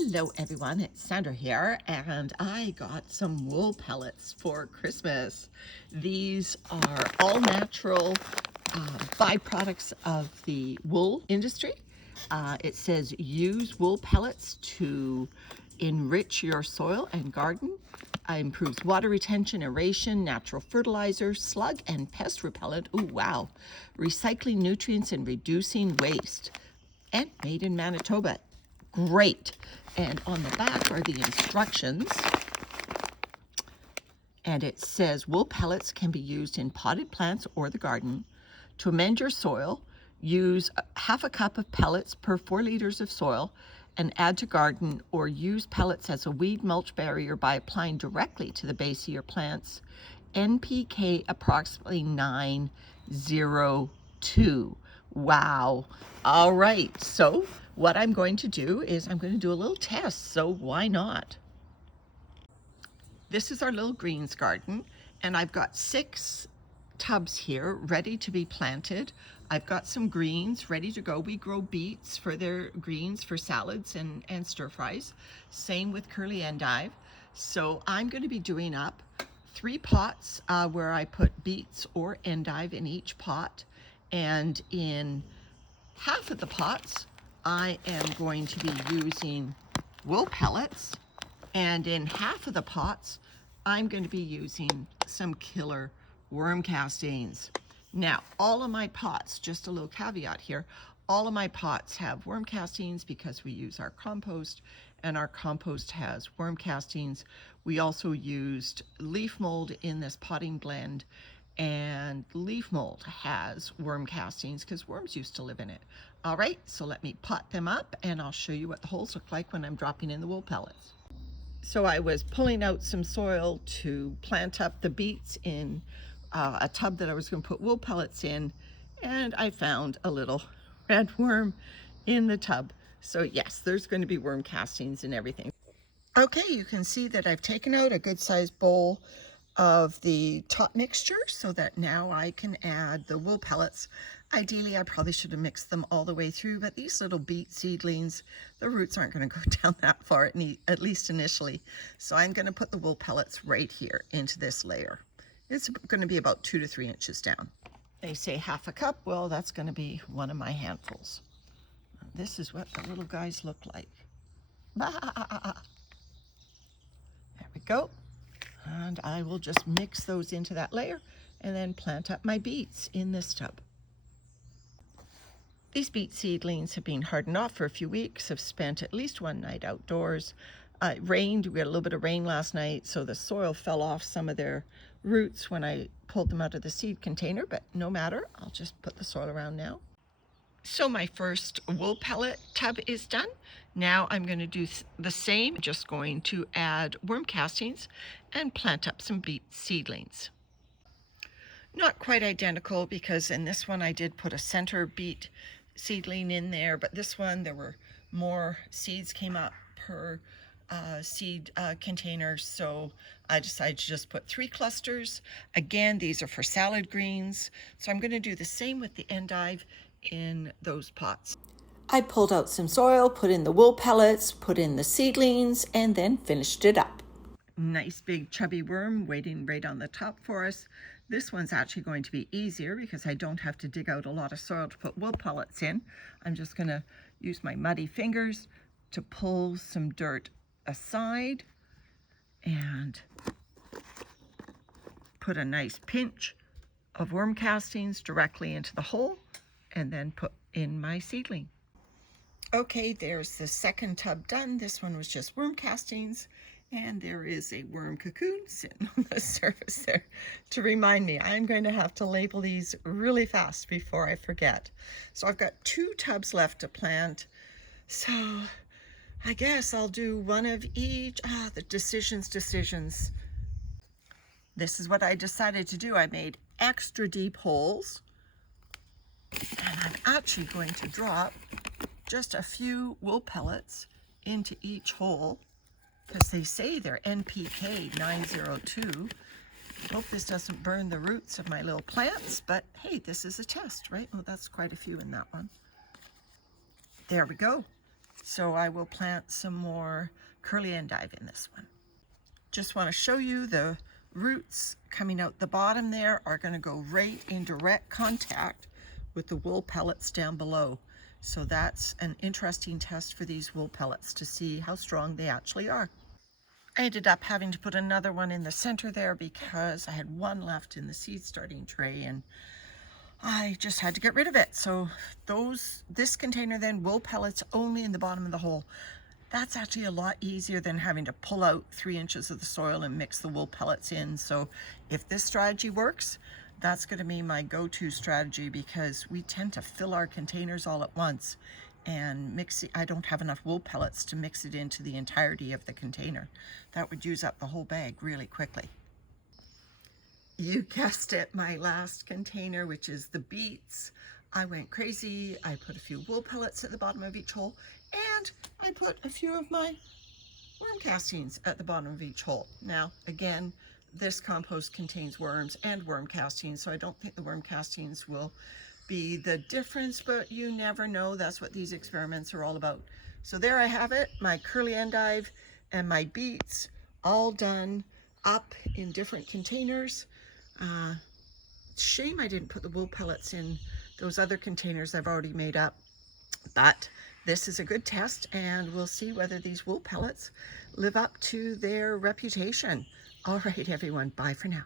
Hello everyone, it's Sandra here, and I got some wool pellets for Christmas. These are all natural byproducts of the wool industry. It says use wool pellets to enrich your soil and garden. Improves water retention, aeration, natural fertilizer, slug and pest repellent. Ooh, wow. Recycling nutrients and reducing waste. And made in Manitoba. Great. And on the back are the instructions. And it says wool pellets can be used in potted plants or the garden. To amend your soil, use half a cup of pellets per 4 liters of soil and add to garden, or use pellets as a weed mulch barrier by applying directly to the base of your plants. NPK approximately 902. Wow. All right, so what I'm going to do is I'm going to do a little test, so why not? This is our little greens garden, and I've got 6 tubs here ready to be planted. I've got some greens ready to go. We grow beets for their greens for salads and stir fries. Same with curly endive. So I'm going to be doing up 3 pots where I put beets or endive in each pot, and in half of the pots I am going to be using wool pellets, and in half of the pots I'm going to be using some killer worm castings. Now, all of my pots, just a little caveat here, all of my pots have worm castings because we use our compost, and our compost has worm castings. We also used leaf mold in this potting blend, and leaf mold has worm castings because worms used to live in it. All right, so let me pot them up and I'll show you what the holes look like when I'm dropping in the wool pellets. So I was pulling out some soil to plant up the beets in a tub that I was going to put wool pellets in, and I found a little red worm in the tub. So yes, there's going to be worm castings and everything. Okay, you can see that I've taken out a good sized bowl of the top mixture so that now I can add the wool pellets. Ideally, I probably should have mixed them all the way through, but these little beet seedlings, the roots aren't going to go down that far, at least initially. So I'm going to put the wool pellets right here into this layer. It's going to be about 2 to 3 inches down. They say half a cup. Well, that's going to be one of my handfuls. This is what the little guys look like. There we go. And I will just mix those into that layer and then plant up my beets in this tub. These beet seedlings have been hardened off for a few weeks, have spent at least one night outdoors. It rained, we had a little bit of rain last night, so the soil fell off some of their roots when I pulled them out of the seed container, but no matter, I'll just put the soil around now. So my first wool pellet tub is done. Now I'm going to do the same, just going to add worm castings and plant up some beet seedlings. Not quite identical, because in this one I did put a center beet seedling in there, but this one there were more seeds came up per seed container, so I decided to just put 3 clusters. Again, these are for salad greens, so I'm going to do the same with the endive in those pots. I pulled out some soil, put in the wool pellets, put in the seedlings, and then finished it up. Nice big chubby worm waiting right on the top for us. This one's actually going to be easier because I don't have to dig out a lot of soil to put wool pellets in. I'm just going to use my muddy fingers to pull some dirt aside and put a nice pinch of worm castings directly into the hole, and then put in my seedling. Okay, there's the second tub done. This one was just worm castings, and there is a worm cocoon sitting on the surface there to remind me. I'm going to have to label these really fast before I forget. So I've got 2 tubs left to plant, so I guess I'll do one of each. The decisions. This is what I decided to do. I made extra deep holes, and I'm actually going to drop just a few wool pellets into each hole, because they say they're NPK 902. Hope this doesn't burn the roots of my little plants, but hey, this is a test, right? Oh, that's quite a few in that one. There we go. So I will plant some more curly endive in this one. Just want to show you the roots coming out the bottom there are going to go right in direct contact with the wool pellets down below. So that's an interesting test for these wool pellets to see how strong they actually are. I ended up having to put another one in the center there because I had one left in the seed starting tray and I just had to get rid of it. So this container then, wool pellets only in the bottom of the hole. That's actually a lot easier than having to pull out 3 inches of the soil and mix the wool pellets in. So if this strategy works, that's going to be my go-to strategy because we tend to fill our containers all at once and mix it. I don't have enough wool pellets to mix it into the entirety of the container. That would use up the whole bag really quickly. You guessed it, my last container, which is the beets. I went crazy. I put a few wool pellets at the bottom of each hole, and I put a few of my worm castings at the bottom of each hole. Now, again, this compost contains worms and worm castings, so I don't think the worm castings will be the difference, but you never know. That's what these experiments are all about. So there I have it, my curly endive and my beets all done up in different containers. Shame I didn't put the wool pellets in those other containers I've already made up, but this is a good test and we'll see whether these wool pellets live up to their reputation. All right, everyone, bye for now.